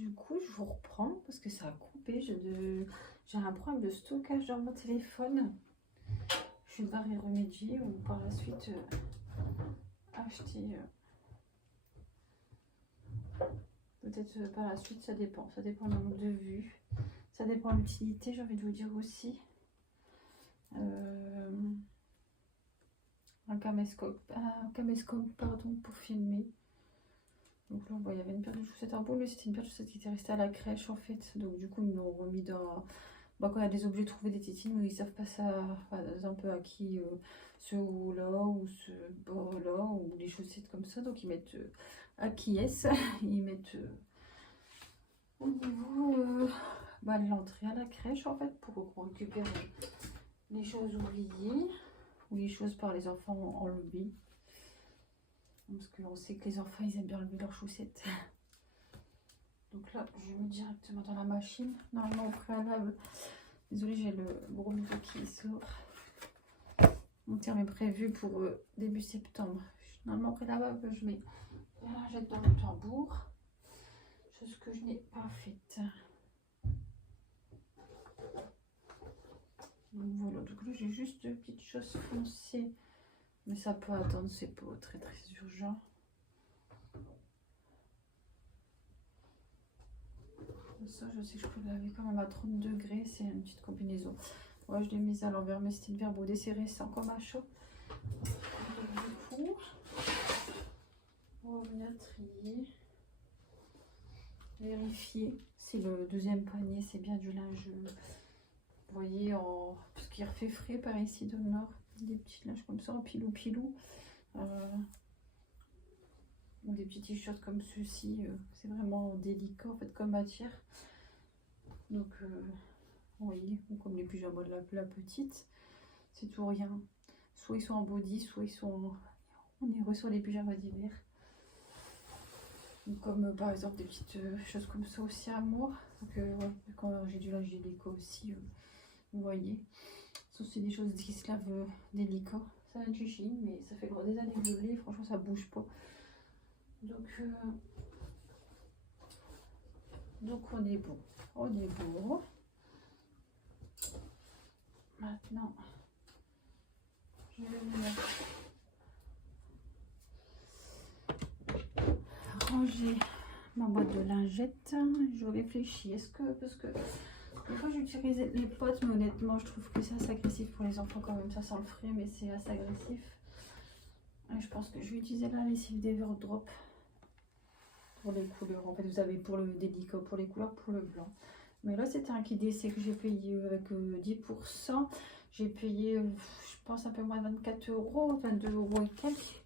Du coup, je vous reprends parce que ça a coupé. J'ai un problème de stockage dans mon téléphone. Je vais devoir y remédier ou par la suite acheter. Peut-être par la suite, ça dépend. Ça dépend du nombre de vues. Ça dépend de l'utilité, j'ai envie de vous dire aussi. Un caméscope, pardon, pour filmer. Donc là, on voit, il y avait une paire de chaussettes en boule, mais c'était une paire de chaussettes qui était restée à la crèche en fait. Donc du coup, ils m'ont remis dans. Bah, quand il y a des objets trouvés, des tétines, où ils savent pas ça, un peu à qui ce haut-là ou ce bas-là, ou des chaussettes comme ça. Donc ils mettent à qui est-ce. Ils mettent au niveau de l'entrée à la crèche en fait, pour qu'on récupère les choses oubliées ou les choses par les enfants enlevées. Parce qu'on sait que les enfants ils aiment bien enlever leurs chaussettes. Donc là je mets directement dans la machine. Normalement au préalable, désolée j'ai le gros bidon qui sort. Mon terme est prévu pour début septembre. Normalement au préalable je mets la lingette dans le tambour. Chose que je n'ai pas faite. Donc voilà, donc là j'ai juste deux petites choses foncées. Mais ça peut attendre, c'est pas très urgent. Ça, je sais que je peux laver quand même à 30 degrés. C'est une petite combinaison. Ouais, je l'ai mise à l'envers, mais c'était une verbe desserrée, c'est encore à chaud. Donc, du coup, on va venir trier. Vérifier si le deuxième panier, c'est bien du linge. Vous voyez, parce qu'il refait frais par ici dans le nord. Des petits linges comme ça, en pilou-pilou. Ou des petits t-shirts comme ceux-ci, c'est vraiment délicat en fait comme matière. Donc vous voyez, comme les pyjamas de la petite, c'est tout rien. Soit ils sont en body, soit ils sont on est sur les pyjamas d'hiver. Comme par exemple des petites choses comme ça aussi à moi. Donc ouais, quand j'ai du linge délicat aussi, vous voyez. Ça c'est des choses qui se lavent délicat. Ça vient de chez Chine, mais ça fait des années que je l'ai, franchement ça bouge pas. Donc on est bon. On est bon. Maintenant, je vais venir ranger ma boîte de lingettes. Je réfléchis. Est-ce que, parce que des fois j'utilise les potes, mais honnêtement je trouve que c'est assez agressif pour les enfants quand même. Ça sent le frais, mais c'est assez agressif. Et je pense que je vais utiliser la lessive d'Everdrop pour les couleurs. En fait, vous avez pour le délicat, pour les couleurs, pour le blanc. Mais là, c'était un kit d'essai que j'ai payé avec 10%. J'ai payé, je pense, un peu moins de 24 €, 22 € et quelques.